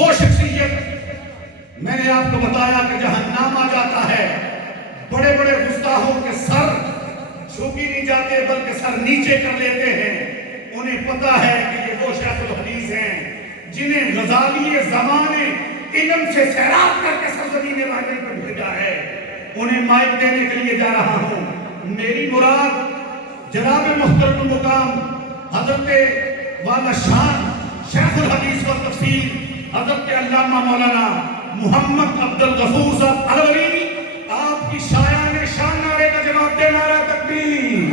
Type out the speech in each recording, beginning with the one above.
وہ شخصیت میں نے آپ کو بتایا کہ جہاں نام آ جاتا ہے بڑے بڑے گستاخوں کے سر چھو بھی نہیں جاتے بلکہ سر نیچے کر لیتے ہیں. انہیں پتا ہے کہ یہ وہ شیخ الحدیث ہیں جنہیں غزالی زمانے علم سے سیراب کر کے سرزمین مہاجر پر بھیجا ہے. انہیں مائک دینے کے لیے جا رہا ہوں. میری مراد جناب محترم المقام حضرت والا شان شیخ الحدیث و تفسیر حضرت علامہ مولانا محمد عبد الغفور صاحب الولی آپ کی شایان شان نعرے کا جواب دے. نعرہ تکبیر.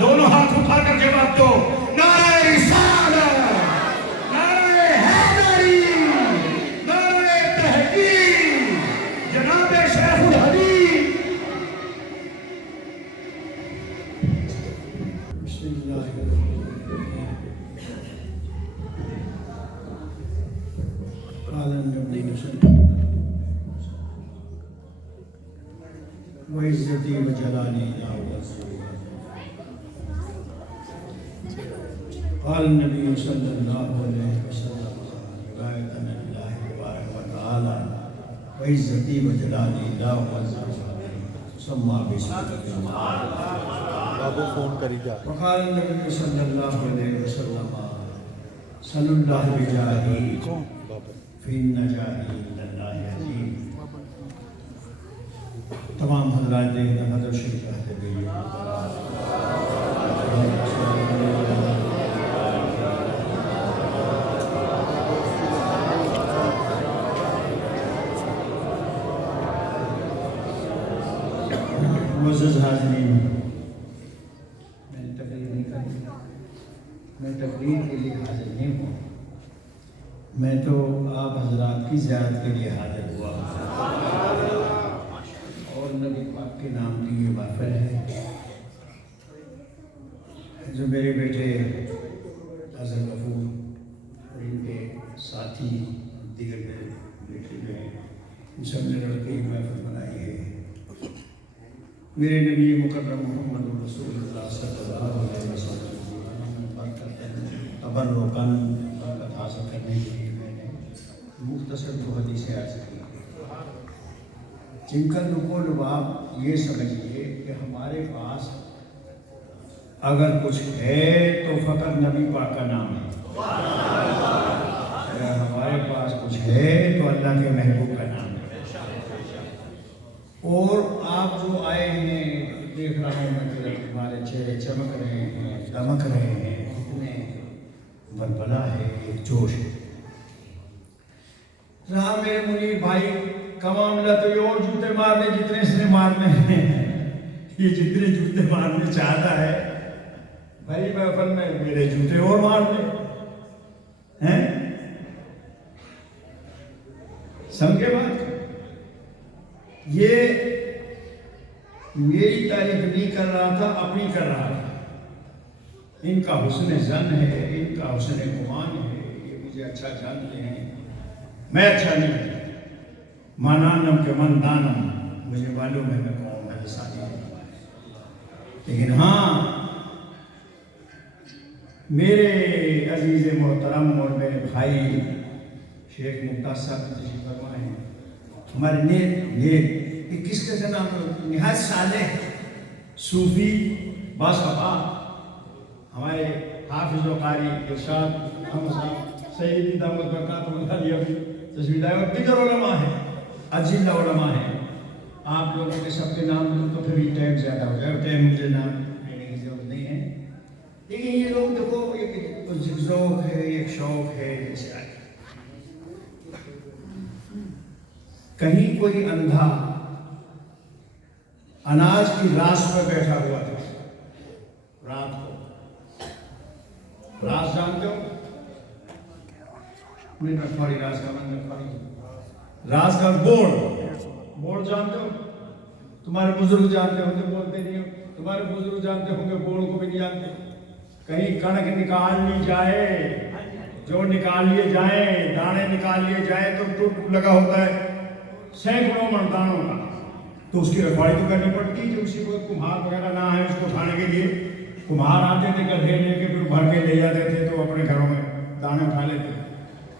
دونوں ہاتھ اٹھا کر جواب دو. نعرہ رسالت، نعرہ حیدری، نعرہ تحقیق جناب شیخ الحدیث. بسم اللہ الرحمن الرحیم. قال النبی صلی اللہ علیہ وسلم وعزتی وجلالی لا أعصي. قال النبی صلی اللہ علیہ وسلم روایت عن اللہ تبارک و تعالی وعزتی وجلالی لا أعصي سما بسم بابو فون کری جا. وقال النبی صلی اللہ علیہ وسلم صلی اللہ بجاہی فی النجاہی للہ عظیم. تمام حضرات حضرت شریف اہل بیت معزز حاضرین، میں تقریر نہیں کروں، میں تقریر کے لیے حاضر نہیں ہوں. میں تو آپ حضرات کی زیارت کے لیے حاضر ہوا اور نبی پاک کے نام کی یہ محفل ہے جو میرے بیٹے حضرت غفور اور ان کے ساتھی دیگر میرے بیٹے جو ہیں ان سب نے لڑ کے یہ محفل بنائی ہے. میرے نبی مکرم محمد رسول اللہ صلی اللہ علیہ وسلم تبرکاً برکت حاصل کرنے کے لیے میں نے مختصر دو حدیثیں عرض کی. جن کا نقو لباب یہ سمجھیے کہ ہمارے پاس اگر کچھ ہے تو فقط نبی پاک کا نام ہے. اگر ہمارے پاس کچھ ہے تو اللہ کے محبوب کا نام ہے. اور آپ جو آئے ہیں دیکھ رہا ہوں میں کہ ہمارے چہرے چمک رہے ہیں، دمک رہے ہیں، اتنے بلبلا ہے، ایک جوش ہے. رہا میرے منیر بھائی کا معاملہ تو یہ اور جوتے مارنے جتنے اس نے مارنے ہیں، یہ جتنے جوتے مارنے چاہتا ہے بھائی محفل میں میرے جوتے اور مار دے ہیں. سمجھے بات؟ یہ میری تعریف نہیں کر رہا تھا، اپنی کر رہا تھا. ان کا حسن ظن ہے، ان کا حسن گمان ہے، یہ مجھے اچھا جانتے ہیں، میں اچھا نہیں ہوں. مانانم کے من دانم، مجھے معلوم ہے میں کون ہے ساری. لیکن ہاں میرے عزیز محترم اور میرے بھائی شیخ ممتاز صاحب تشریف فرما ہیں. ہمارے نیک یہ کس کے نام نہایت صالح صوفی باصفا ہمارے حافظ و قاری ارشاد محمد صاحب سیدی دامت برکاتہ علیہ تشریف لائے اور دیگر علماء ہیں، عجیب علماء ہیں. آپ لوگوں کے سب کے نام لوں تو پھر یہ ٹائم زیادہ ہو جائے، ٹائم مجھے نام لینے کی ضرورت نہیں ہے. لیکن یہ لوگ دیکھو ایک ذوق ہے، ایک شوق ہے. جیسے کہیں کوئی اندھا اناج کی راس پر بیٹھا ہوا تھا رات کو. راس جانتے ہو؟ نہیں میں تھوڑی راس کا من راس کا بوڑ جانتے ہو؟ تمہارے بزرگ جانتے ہوں گے، بولتے نہیں ہو. تمہارے بزرگ جانتے ہوں گے، بوڑ کو بھی نہیں جانتے. کہیں کنک نکال لی جائے، جو نکال لیے جائیں، دانے نکال لیے جائیں تو ٹوٹ لگا ہوتا ہے سینکڑوں من دانوں کا. تو اس کی رکھوالی تو کرنی پڑتی. جو اسی کو کمہار وغیرہ نہ ہے اس کو اٹھانے کے لیے کمہار آتے تھے، گدھے لے کے پھر بھر کے لے جاتے تھے تو اپنے گھروں میں دانے اٹھا لیتے.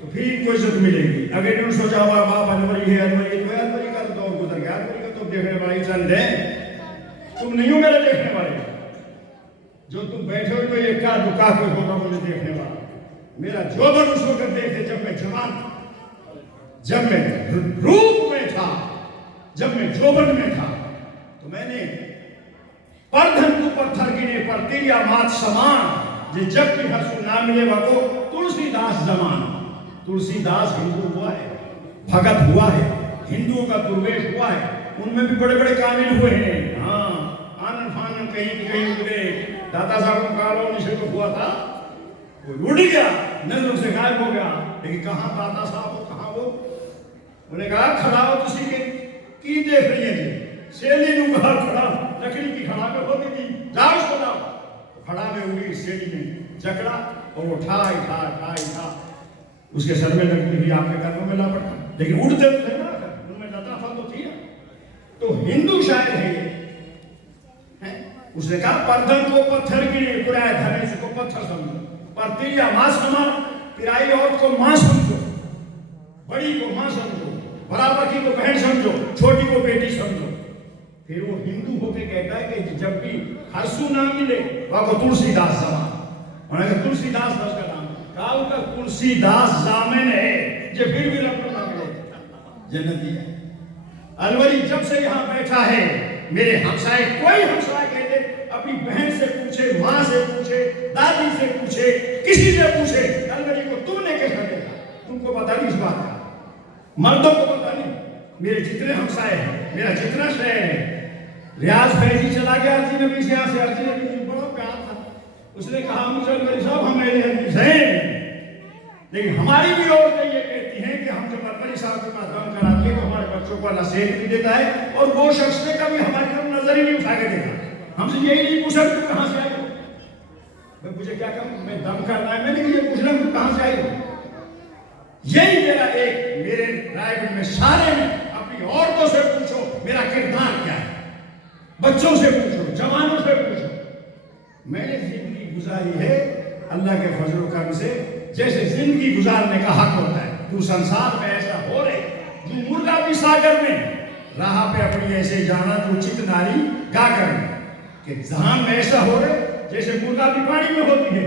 تو پھر ان کو عزت ملے گی. اگر انہوں نے سوچا ہوا باپ انوری ہے، انوری تو ہے، انوری کا تو دور گزر گیا، انوری کا تو دیکھنے والے چند ہیں، تم نہیں ہو میرے دیکھنے والے. جو تم بیٹھے ہو تو یہ کیا دکا کوئی ہوگا مجھے دیکھنے والا. میرا جوبن اس وقت دیکھتے جب میں جوان تھا، جب میں روپ میں تھا، جب میں جوبن میں تھا، تو میں نے پردھن کو پتھر گنے پر تیریا مات سمان جے جب بھی ہر سو نام ملے وہ تلسی داس زمان. تلسی داس ہندو ہوا ہے، بھگت ہوا ہے، ہندوؤں کا درویش ہوا ہے، ان میں بھی بڑے بڑے کامل ہوئے ہیں. ہاں آنن فانن کہیں ادھرے دادا صاحب کو کالوں نے شروع ہوا تھا، وہ اڑ گیا، نظروں سے غائب ہو گیا. لیکن کہاں دادا صاحب ہو، کہاں وہ؟ انہوں نے کہا کھڑا ہو تسی کے کی دیکھ رہی ہیں جی؟ سیلی نو گھر کھڑا لکڑی کی کھڑا میں ہوتی تھی، جاؤ اس کو لاؤ. کھڑا میں اڑی سیلی میں جکڑا اور وہ ٹھا اس کے سر میں لگتی ہوئی آپ کے قدموں میں لا پڑتا. لیکن اڑتے تو تھے نا، ان میں لطافت تو تھی نا. تو ہندو شاعر ہے یہ. اس نے کہا پردھن کو پتھر گنے پرائے دھنے کو پتھر سمجھو، پر تیریا ماں سمان پیرائی عورت کو ماں سمجھو، بڑی کو ماں سمجھو، برابر کی کو بہن سمجھو، چھوٹی کو بیٹی سمجھو. پھر وہ ہندو ہو کے کہتا ہے کہ جب بھی ہرسو نام ملے وہ کو تلسی داس زمان. انہوں نے کہا تلسی داس اس کا نام، کہا ان کا تلسی داس زامن ہے جو پھر بھی رب نہ ملے جنتی ہے. انوری جب سے یہاں بیٹھا ہے میرے ہمسائے، کوئی ہمسائے کہتے اپنی بہن سے پوچھے، ماں سے پوچھے، دادی سے پوچھے، کسی سے پوچھے انوری کو تم نے کیسا دیکھا؟ تم کو پتا نہیں اس بات کا، مردوں کو پتا نہیں. میرے جتنے ہمسائے ہیں، میرا جتنا شہر ہے، ریاض فیضی چلا گیا عرضی نبی سے، یہاں سے عرضی نبی سے بڑا پیار تھا. اس نے کہا مجھے انوری صاحب ہم میرے حدیث ہیں، لیکن ہماری بھی عورتیں یہ کہتی ہیں کہ ہم جب انوری صاحب کے پاس دم کراتی ہیں تو ہمارے بچوں کو اللہ صحت بھی دیتا ہے، اور وہ شخص نے کبھی ہماری طرف نظر ہی نہیں اٹھا کے دیکھا. ہم سے یہی نہیں پوچھا کہ کہاں سے آئی ہو. میں مجھے کیا کہوں، میں دم کرنا ہے، میں نے یہ پوچھنا کہ کہاں سے آئی ہو. یہی میرا ایک، میرے رائے گڑھ میں سارے میں اپنی عورتوں سے پوچھو میرا کردار کیا ہے، بچوں سے پوچھو، جوانوں سے پوچھو. میں نے زندگی گزاری ہے اللہ کے فضل و کرم سے جیسے زندگی گزارنے کا حق ہوتا ہے. تو سنسار میں ایسا ہو رہے جو مرغا بھی ساگر میں راہ پہ اپنی ایسے جانا تو چت ناری گا کر کہ ذہان میں ایسا ہو رہے جیسے مرغا بھی پانی میں ہوتی ہے،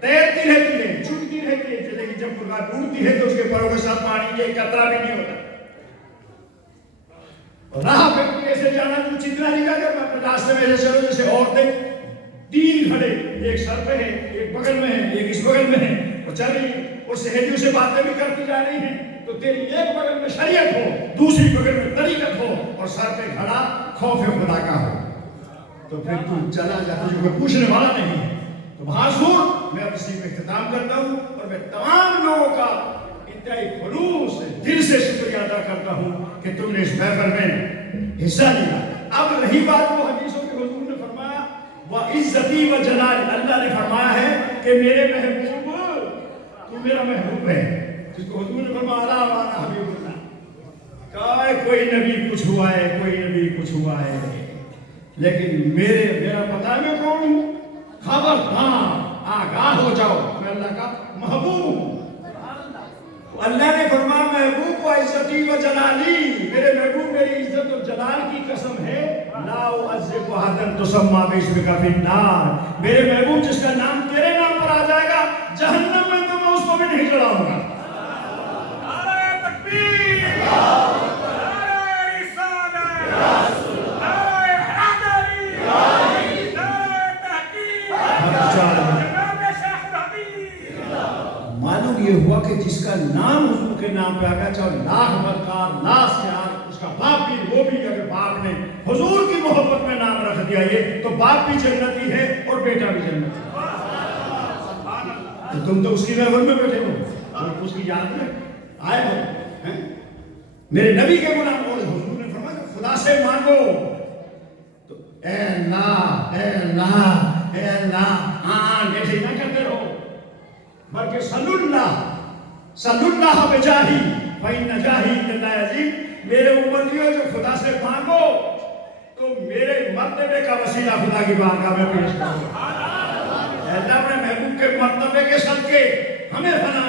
تیرتی رہتی ہے، چھٹتی رہتی ہے، لیکن جب مرغا ڈوبتی ہے تو اس کے پروں کے ساتھ پانی کے قطرہ بھی نہیں ہوتا. راہ پہ اپنی ایسے جانا تو چت ناری گا کر اپنے راستے میں ایسے چلو جیسے عورتیں تین کھڑے، ایک سر پہ ہے، ایک بغل میں ہے، ایک اس بغل میں ہے، اور چل رہی ہیں اور سہیلیوں سے باتیں بھی کرتی جا رہی ہیں. تو تیری ایک بغل میں شریعت ہو، دوسری بغل میں طریقت ہو، اور سر پہ کھڑا خوف خدا کا ہو، تو پھر تو چلا جاتا جو کوئی پوچھنے والا نہیں ہے. تو بھاضور میں اب اسی پہ اختتام کرتا ہوں، اور میں تمام لوگوں کا انتہائی خلوص دل سے شکریہ ادا کرتا ہوں کہ تم نے اس محفل میں حصہ لیا. اب رہی بات وہ حدیثوں کے حضور نے فرمایا وَعِزَّتِي وَجَلَالِ، اللہ نے فرمایا ہے کہ میرے محبوب تو میرا محبوب ہے، جس کو حضور نے فرمایا اللہ وانا حبیب اللہ. کہا ہے کوئی نبی کچھ ہوا ہے، کوئی نبی کچھ ہوا ہے، لیکن میرا پتہ ہے میں کون ہوں. خبردار آگاہ ہو جاؤ، میں اللہ کا محبوب ہوں. اللہ نے فرمایا محبوب و عزتی و جلالی، میرے محبوب میری عزت اور جلال کی قسم ہے، لا اعذب احدا تسمى باسمك في النار، میرے محبوب جس کا نام تیرے نام پر آ جائے گا جہنم میں تو میں اس کو بھی نہیں جلاؤں گا. نعرہ تکبیر، نعرہ رسالت، نعرہ حیدری، نعرہ تحقیق، جناب شیخ ربیع. معلوم یہ ہوا کہ جس کا نام حضور کے نام پہ آ گیا چاہے لاکھ برکات لاکھ سیار، اس کا باپ بھی وہ بھی، اگر باپ نے حضور کی محبت میں نام رکھ دیا یہ تو باپ بھی جنتی ہے اور بیٹا بھی جنتی ہے. تو تم تو اس کی محبت میں بیٹھے ہو، اس کی یاد میں آئے ہو. میرے نبی کے غلام، اور حضور نے فرمایا خدا سے مانگو تو اے اللہ اے اللہ اے اللہ، ایسے نہ کرتے رہو، بلکہ صلی اللہ بجاہی فإن جاہی اللہ عظیم. میرے امتیوں جو خدا سے مانگو تو میرے مرتبے کا وسیلہ خدا کی بارگاہ میں پیش کرو. اللہ اپنے محبوب کے مرتبے کے صدقے ہمیں فنا